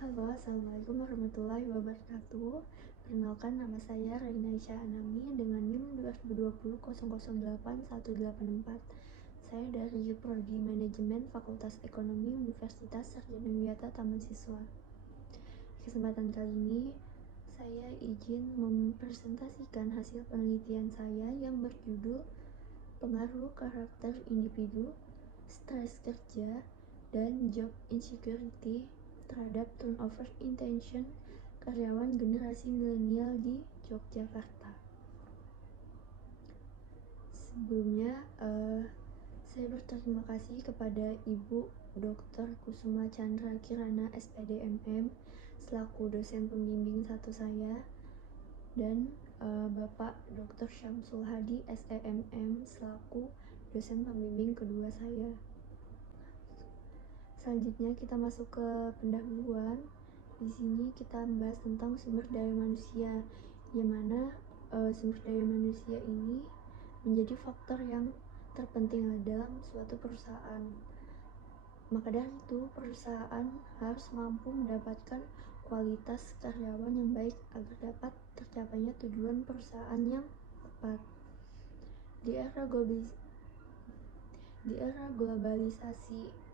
Halo, Assalamualaikum warahmatullahi wabarakatuh. Perkenalkan, nama saya Raina Isya Anami dengan NIM 2020008184. Saya dari Prodi Manajemen Fakultas Ekonomi Universitas Sarjana Wiyata Taman Siswa. Kesempatan kali ini, saya izin mempresentasikan hasil penelitian saya yang berjudul Pengaruh Karakter Individu, Stres Kerja, dan Job Insecurity terhadap turnover intention karyawan generasi milenial di Yogyakarta. Sebelumnya, saya berterima kasih kepada Ibu Dr. Kusuma Chandra Kirana SPD MM selaku dosen pembimbing satu saya, dan Bapak Dr. Syamsul Hadi SEMM selaku dosen pembimbing kedua saya. Selanjutnya kita masuk ke pendahuluan. Di sini kita membahas tentang sumber daya manusia, di mana sumber daya manusia ini menjadi faktor yang terpenting dalam suatu perusahaan. Maka dari itu, perusahaan harus mampu mendapatkan kualitas karyawan yang baik agar dapat tercapainya tujuan perusahaan yang tepat. Di era globalisasi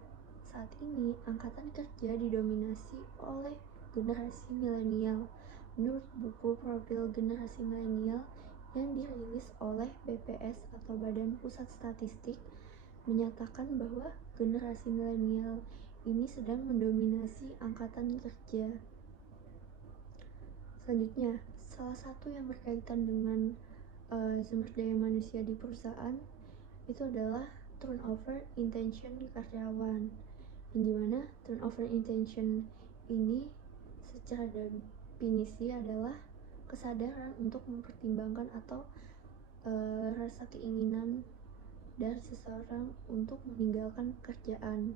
saat ini, angkatan kerja didominasi oleh generasi milenial. Menurut buku Profil Generasi Milenial yang dirilis oleh BPS atau Badan Pusat Statistik, menyatakan bahwa generasi milenial ini sedang mendominasi angkatan kerja. Selanjutnya, salah satu yang berkaitan dengan sumber daya manusia di perusahaan itu adalah turnover intention di karyawan, yang dimana turnover intention ini secara definisi adalah kesadaran untuk mempertimbangkan atau rasa keinginan dari seseorang untuk meninggalkan pekerjaan.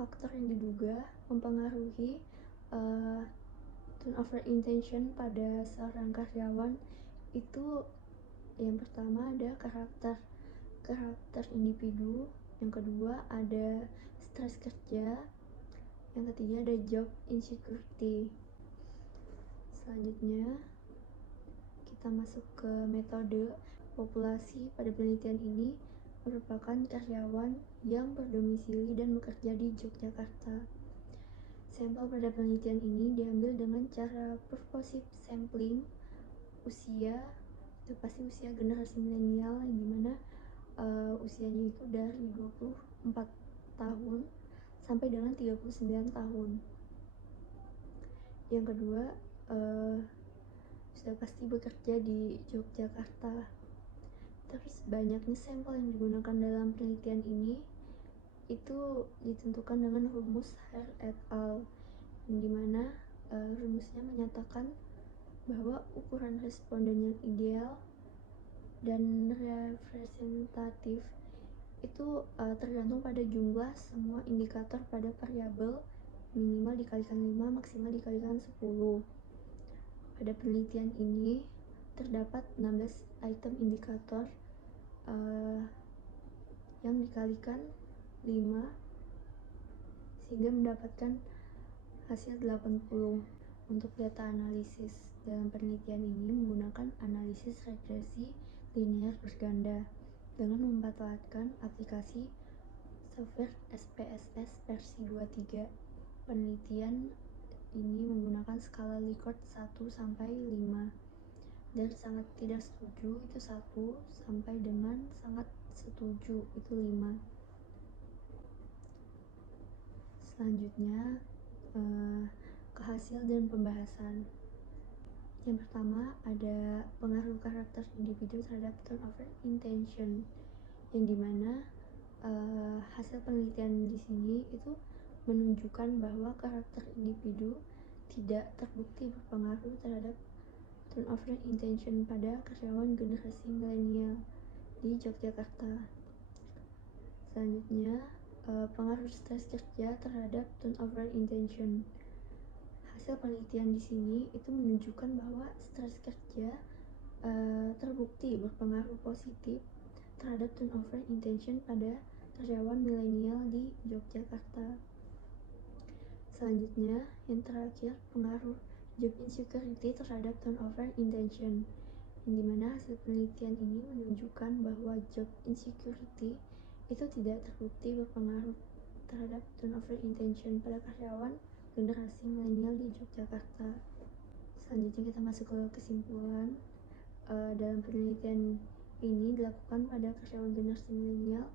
Faktor yang diduga mempengaruhi turnover intention pada seorang karyawan itu yang pertama ada karakter individu, yang kedua ada stres kerja, yang ketiga ada job insecurity. Selanjutnya kita masuk ke metode. Populasi pada penelitian ini merupakan karyawan yang berdomisili dan bekerja di Yogyakarta. Sampel pada penelitian ini diambil dengan cara purposive sampling. Usia itu pasti usia generasi milenial, yang dimana usianya itu dari 24 tahun sampai dengan 39 tahun. Yang kedua, sudah pasti bekerja di Yogyakarta. Terus banyaknya sampel yang digunakan dalam penelitian ini itu ditentukan dengan rumus Hare et al, yang dimana rumusnya menyatakan bahwa ukuran responden yang ideal dan representatif itu tergantung pada jumlah semua indikator pada variabel minimal dikalikan 5, maksimal dikalikan 10. Pada penelitian ini terdapat 16 item indikator yang dikalikan 5 sehingga mendapatkan hasil 80. Untuk data analisis dalam penelitian ini menggunakan analisis regresi linear berganda dengan memanfaatkan aplikasi software SPSS versi 23. Penelitian ini menggunakan skala Likert 1 sampai 5. Dari sangat tidak setuju itu 1 sampai dengan sangat setuju itu 5. Selanjutnya ke hasil dan pembahasan. Yang pertama ada pengaruh karakter individu terhadap turnover intention, yang dimana hasil penelitian di sini itu menunjukkan bahwa karakter individu tidak terbukti berpengaruh terhadap turnover intention pada karyawan generasi milenial di Yogyakarta. Selanjutnya, pengaruh stres kerja terhadap turnover intention. Hasil penelitian di sini itu menunjukkan bahwa stres kerja terbukti berpengaruh positif terhadap turnover intention pada karyawan milenial di Yogyakarta. Selanjutnya, yang terakhir, pengaruh job insecurity terhadap turnover intention, yang dimana hasil penelitian ini menunjukkan bahwa job insecurity itu tidak terbukti berpengaruh terhadap turnover intention pada karyawan generasi milenial di Yogyakarta. Selanjutnya kita masuk ke kesimpulan. Dalam penelitian ini dilakukan pada karyawan generasi milenial,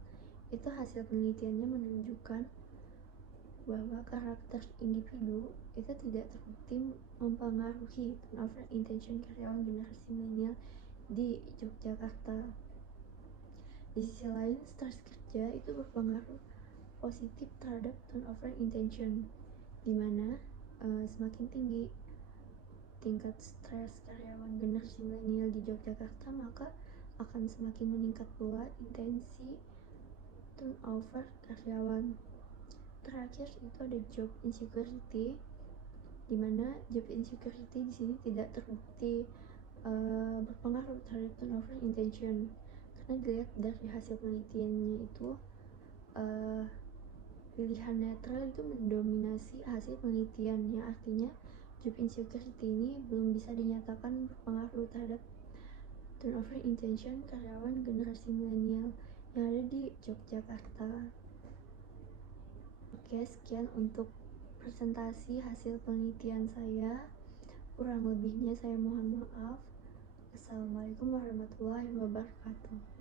itu hasil penelitiannya menunjukkan bahwa karakter individu itu tidak terbukti mempengaruhi turnover intention karyawan generasi milenial di Yogyakarta. Di sisi lain, stres kerja itu berpengaruh positif terhadap turnover intention, di mana semakin tinggi tingkat stres karyawan generasi milenial di Yogyakarta, maka akan semakin meningkat pula intensi turnover karyawan. Terakhir itu ada job insecurity, di mana job insecurity di sini tidak terbukti berpengaruh terhadap turnover intention, karena dilihat dari hasil penelitiannya itu pilihan netral itu mendominasi hasil penelitian, yang artinya job insecurity ini belum bisa dinyatakan berpengaruh terhadap turnover intention karyawan generasi milenial yang ada di Yogyakarta. Oke, sekian untuk presentasi hasil penelitian saya. Kurang lebihnya saya mohon maaf. Assalamualaikum warahmatullahi wabarakatuh.